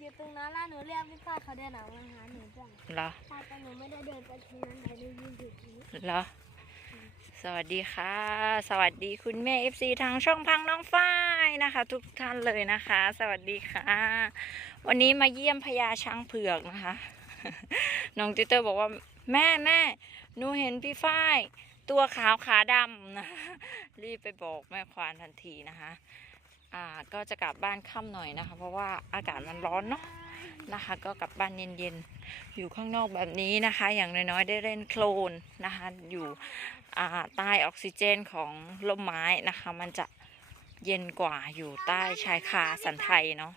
อยู่ตรงนั้นแล้วหนูเรียกพี่ฝ้ายเขาเดินออกมาหาหนูจ้ะเหรอใช่แต่หนูไม่ได้เดินไปทางนั้นแต่หนูยืนอยู่ตรงนี้เหรอ สวัสดีค่ะ สวัสดีคุณแม่ FC ทางช่องพังน้องฝ้ายนะคะ ทุกท่านเลยนะคะ สวัสดีค่ะ วันนี้มาเยี่ยมพญาช้างเผือกนะคะ น้องติวเตอร์บอกว่าแม่แม่หนูเห็นพี่ฝ้ายตัวขาวขาดำนะรีบไปบอกแม่ควานทันทีนะคะ อ่าก็จะกลับบ้านค่ำหน่อยนะคะ เพราะว่าอากาศมันร้อนเนาะนะคะ ก็กลับบ้านเย็นๆ อยู่ข้างนอกแบบนี้นะคะ อย่างน้อยๆได้เล่นโคลนนะคะ อยู่ใต้ออกซิเจนของร่มไม้นะคะ มันจะเย็นกว่าอยู่ใต้ชายคาสันไทยเนาะ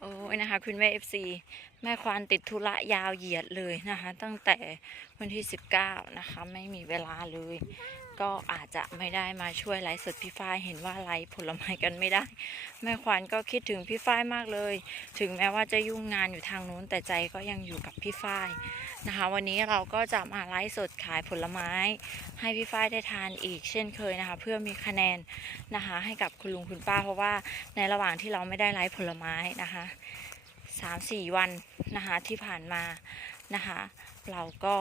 โอ้ยนะคะ คุณแม่ FC แม่ควานติดธุระยาวเหยียดเลยนะคะ ตั้งแต่วันที่ 19 นะคะ ไม่มีเวลาเลย ก็อาจจะไม่ได้มาช่วยไลฟ์สดพี่ฝ้ายเห็นว่าไลฟ์ผลไม้กันไม่ได้ แม่ควานก็คิดถึงพี่ฝ้ายมากเลย ถึงแม้ว่าจะยุ่งงานอยู่ทางนู้นแต่ใจก็ยังอยู่กับพี่ฝ้าย นะคะ วันนี้เราก็จะมาไลฟ์สดขายผลไม้ ให้พี่ฝ้ายได้ทานอีกเช่นเคยนะคะ เพื่อมีคะแนนนะคะ ให้กับคุณลุงคุณป้า เพราะว่าในระหว่างที่เราไม่ได้ไลฟ์ผลไม้นะคะสามสี่วันนะคะที่ผ่านมานะคะ เราก็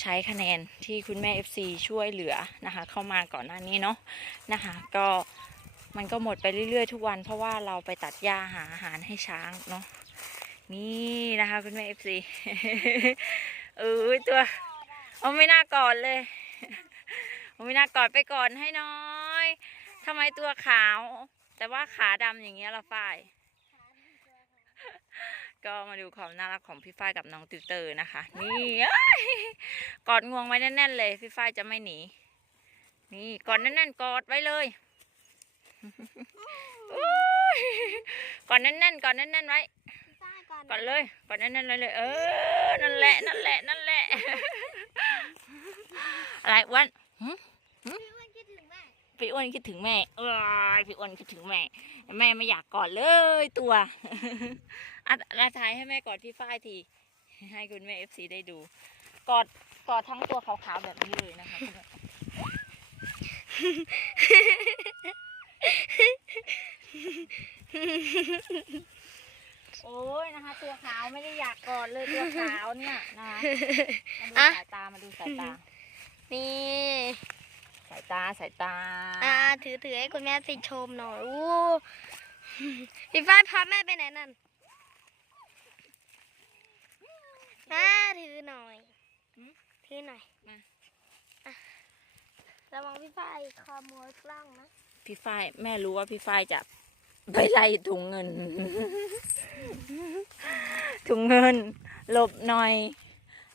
ใช้คะแนนที่คุณแม่ FC ช่วยเหลือนะคะ เข้ามาก่อนหน้านี้เนาะนะคะ ก็มันก็หมดไปเรื่อยๆ ทุกวัน เพราะว่าเราไปตัดหญ้าหาอาหารให้ช้างเนาะ นี่นะคะคุณแม่ FC เออตัวเอาไม่น่ากอดเลยเอาไม่น่ากอดไปก่อนให้น้อยทำไมตัวขาว แต่ว่าขาดำอย่างเงี้ยละฝ้ายก็มาดูความน่ารักของพี่ฝ้ายกับน้องติวเตอร์นะคะ นี่กอดงวงไว้แน่นๆเลย พี่ฝ้ายจะไม่หนี นี่กอดแน่นๆกอดไว้เลยกอดแน่นๆกอดแน่นๆไว้ ก่อนกอดเลยกอดแน่นๆเลยเลย เออ นั่นแหละ นั่นแหละ นั่นแหละ อะไรอ้วนพี่อ้วนคิดถึงแม่พี่อ้วนคิดถึงแม่เอ้ยพี่อ้วนคิดถึงแม่ แม่ไม่อยากกอดเลยตัวอัดอาถ่ายให้แม่กอดพี่ฝ้ายที ให้คุณแม่เอฟซีได้ดู กอด กอดทั้งตัวขาวๆแบบนี้เลยนะคะ โอ้ยนะคะ ตัวขาวไม่ได้อยากกอดเลยตัวขาวเนี่ยนะคะมาดูสายตามาดูสายตา นี่ สายตาสายตา อ่า ถือถือให้คุณแม่สิชมหน่อยอู้พี่ฝ้ายพาแม่ไปไหนนั่นอ่าถือหน่อยหืมถือหน่อยมาอะระวังพี่ฝ้ายขโมยกล้องนะ พี่ฝ้ายแม่รู้ว่าพี่ฝ้ายจะ ไปไล่ถุงเงิน ถุงเงิน หลบหน่อย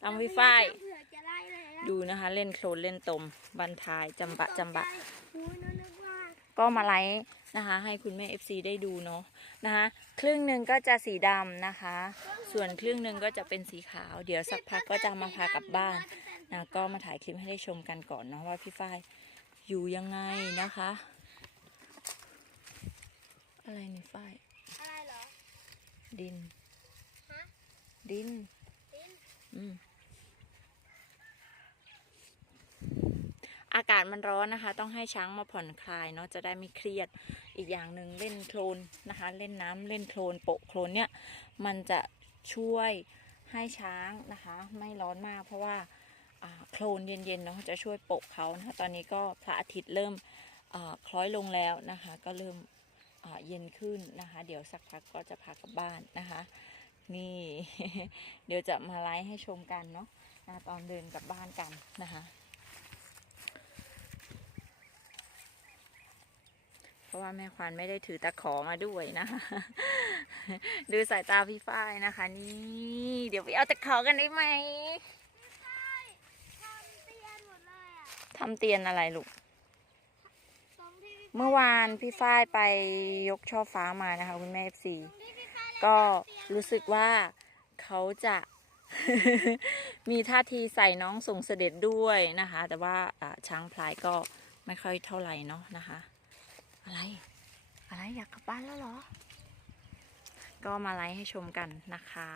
ตามพี่ฝ้าย เผื่อจะไล่เลยนะดูนะคะ เล่นโคลนเล่นตม บันทายจำบะจำบะตกใจอุ๊ยนึกว่าก็มาไลฟ์นะคะ ให้คุณแม่ FC ได้ดูเนาะนะคะครึ่งหนึ่งก็จะสีดำนะคะ ส่วนครึ่งหนึ่งก็จะเป็นสีขาว เดี๋ยวสักพักก็จะมาพากลับบ้านนะก็มาถ่ายคลิปให้ได้ชมกันก่อนเนาะว่าพี่ฝ้ายอยู่ยังไงนะคะ อะไรนี่ฝ้ายอะไรเหรอ ดิน ฮะ ดิน ดิน อืม อากาศมันร้อนนะคะ ต้องให้ช้างมาผ่อนคลายเนาะจะได้ไม่เครียดอีกอย่างหนึ่งเล่นโคลนนะคะ เล่นน้ำเล่นโคลนโปะโคลนเนี่ยมันจะช่วยให้ช้างนะคะ ไม่ร้อนมากเพราะว่าอ่าโคลนเย็นๆเนาะจะช่วยโปะเขานะคะตอนนี้ก็พระอาทิตย์เริ่มอ่าคล้อยลงแล้วนะคะ ก็เริ่มอ่า เย็นขึ้นนะคะ เดี๋ยวสักพักก็จะพากลับบ้านนะคะ นี่ เดี๋ยวจะมาไลฟ์ให้ชมกันเนาะนะตอนเดินกลับบ้านกันนะคะเพราะว่าแม่ควานไม่ได้ถือตะขอมาด้วยนะคะดูสายตาพี่ฝ้ายนะคะ นี่ เดี๋ยวไปเอาตะขอกันได้ไหมทำเตียนหมดเลยอะทำเตียนอะไรลูกตรงที่พี่ เมื่อวานพี่ฝ้ายไปยกช่อฟ้ามานะคะคุณแม่เอฟซีก็รู้สึกว่าเขาจะมีท่าทีใส่น้องส่งเสด็จด้วยนะคะ แต่ว่าอ่าช้างพลายก็ไม่ค่อยเท่าไหร่เนาะนะคะ อะไร อะไรอยากกลับบ้านแล้วเหรอ ก็มาไลฟ์ให้ชมกันนะคะ